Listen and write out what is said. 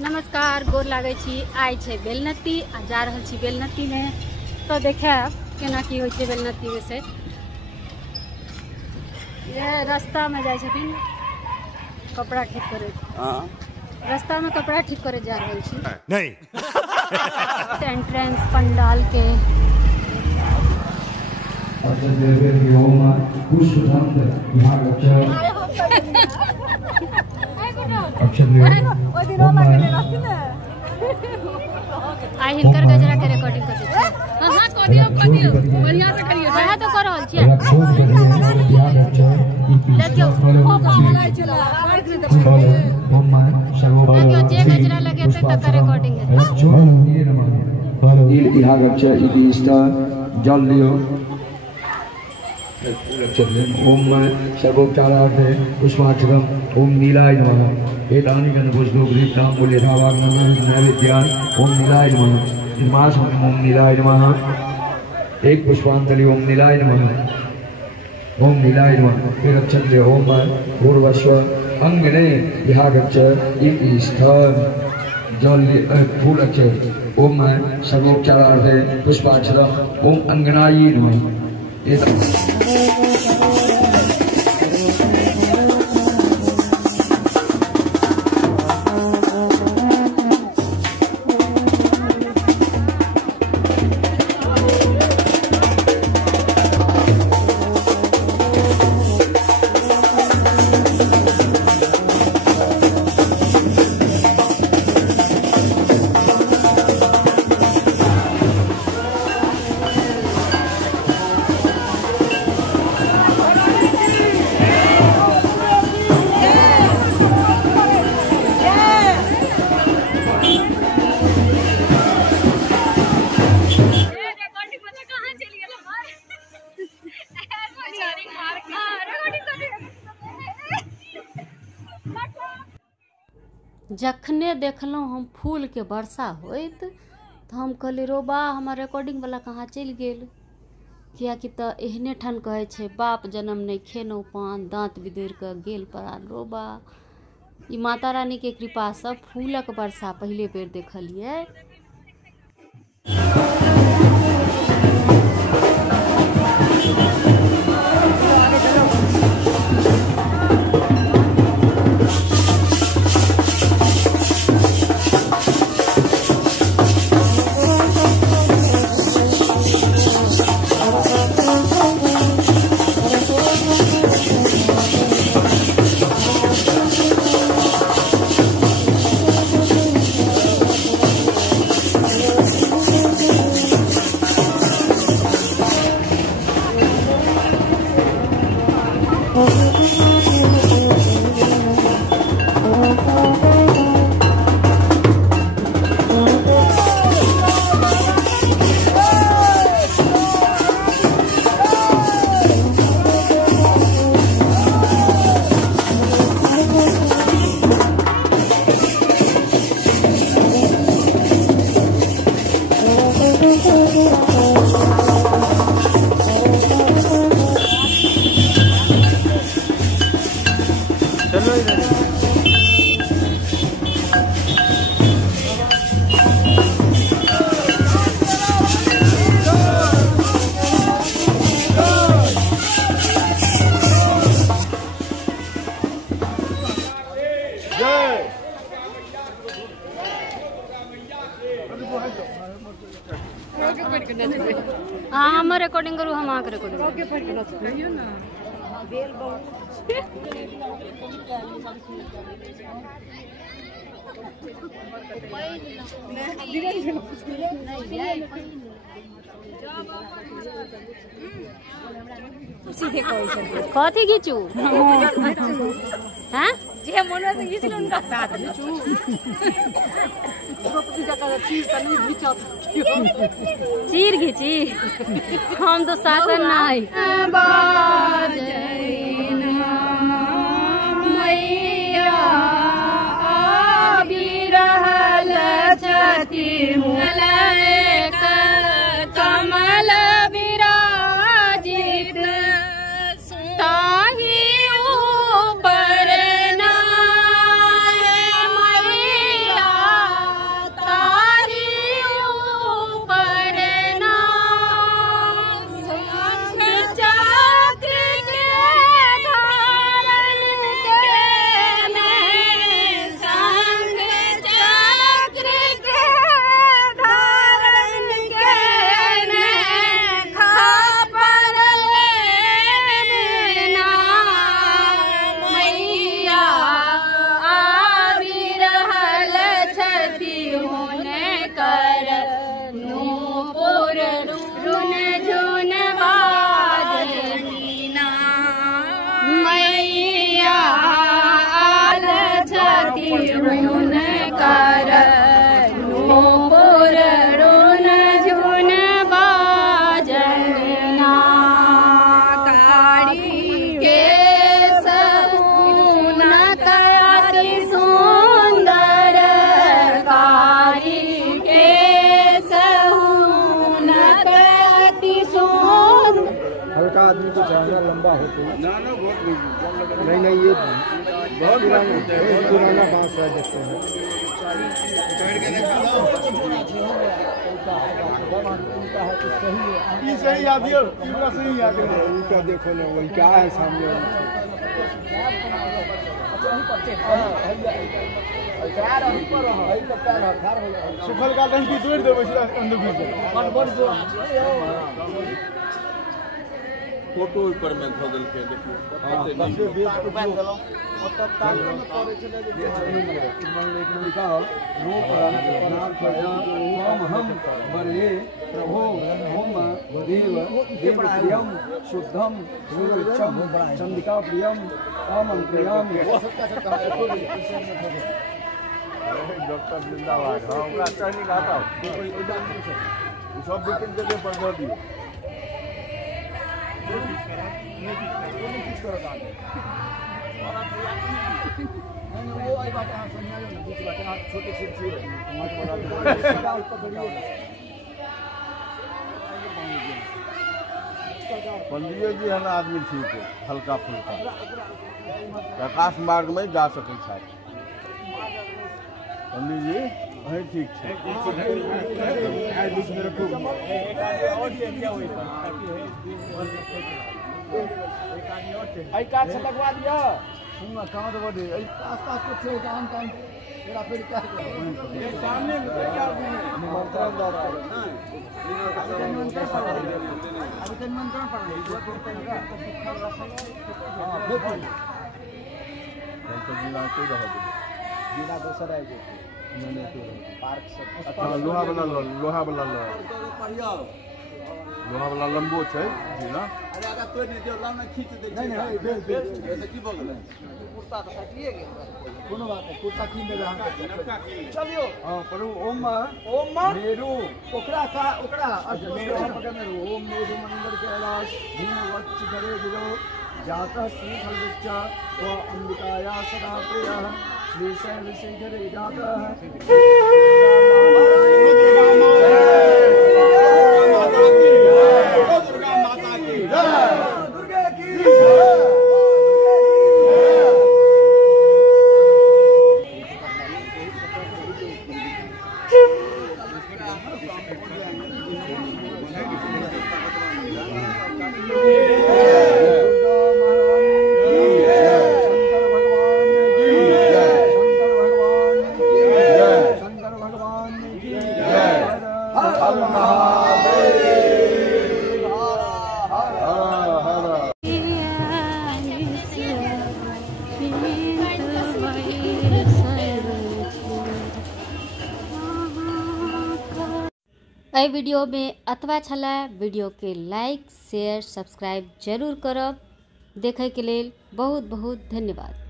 नमस्कार, गोर लागै छी। आइ छै बेलनती आ जा रहल छी बेलनती में, तो देखाब केना की होइ छै बेलनती में से। ये रास्ता में जाय छथिन कपड़ा ठीक करे। रास्ता में कपड़ा ठीक करे जा रहल छी। नहीं एंट्रेंस पंडाल के आई हिनकर गजरा के रिकॉर्डिंग कर दे। हां करियो बढ़िया से करियो। हां तो कर रहल छी। देखियो ओ बोलाई चला देखियो जे गजरा लगेते त रिकॉर्डिंग है। इति स्था जल लियो ओम सर्वोपचारार्थे पुष्पाक्षरम ओम नीलाय नमः एतानि गणपुष्पोग्रीतां मूल्यधावाग्नं नैवेद्याय ओम नीलाय नमः निर्मास ओम नीलाय नमः एक पुष्पांजलि ओम नीलाय नमः ओम नीलाय नमः फिर अच्छे ओम पूर्वस्व अंगने विहागच्छ इति स्थान जल फूल अच्छे ओम सर्वोपचारार्थे पुष्पाक्षरम ओम अंगनाय नमः। जखने देखलहुँ हम फूल के वर्षा होइत तो हम कहली रो बा हमार रिकॉर्डिंग वाला कहाँ चलि गेल। कियाकि तो एहने ठन कहे छे बाप जन्म नहीं खेनौ पान दांत बिदर के गेल परान रो बा। ई माता रानी के कृपा से फूलक वर्षा पहले बेर देखलिए। हाँ हम रिकॉर्डिंग करूँ हम आके रिकॉर्डिंग कथी घीचू हाँ जे मन में घीचल उनका साथ घीचू चीर घीची हम तो शासन नहीं मैया रहल छथि कमल विराजित ताहि ऊपर मैया ज़्यादा लंबा होते हैं। ना बहुत नहीं ये बहुत पुराना बांस है, देखते हैं। सही याद है, पूरा सही याद है। उनका देखो ना, वही क्या है सामने। सुखल का डंकी तोड़ देबो फोटो ऊपर में धो देल के देखियो। प्रभो ओम देव प्रियम शुद्धम चंडिका प्रियम आमन प्रियम। डॉक्टर जिंदाबाद। हाँ ओकरा टहनी खाता सब बिकिन के पर दे दियो। पंडियो जी है ना आदमी ठीक है, हल्का फुल्का आकाश मार्ग में जा सके छाप। पंडित जी वही ठीक है। लगवा दिया कहाँ दबा दे आसपास कुछ काम तेरा फिर क्या सामने जिला दोसर है लोहा वाला लंबो है जिला। कोनो बात है, कुर्ता कीन देबे हम चलियो। हां पर ओम मेरू ओकरा ओम मेरू मंदिर के कैलाश भीम वच्च करे विरो जाता श्री फलवृक्षा तो अंबिकाया सदा प्रिय श्री शैल शेखरे जाता है। दुर्गा माता की जय। दुर्गा की एहि वीडियो में अतबा छला। वीडियो के लाइक शेयर सब्सक्राइब जरूर करब। देखे के लेल बहुत बहुत धन्यवाद।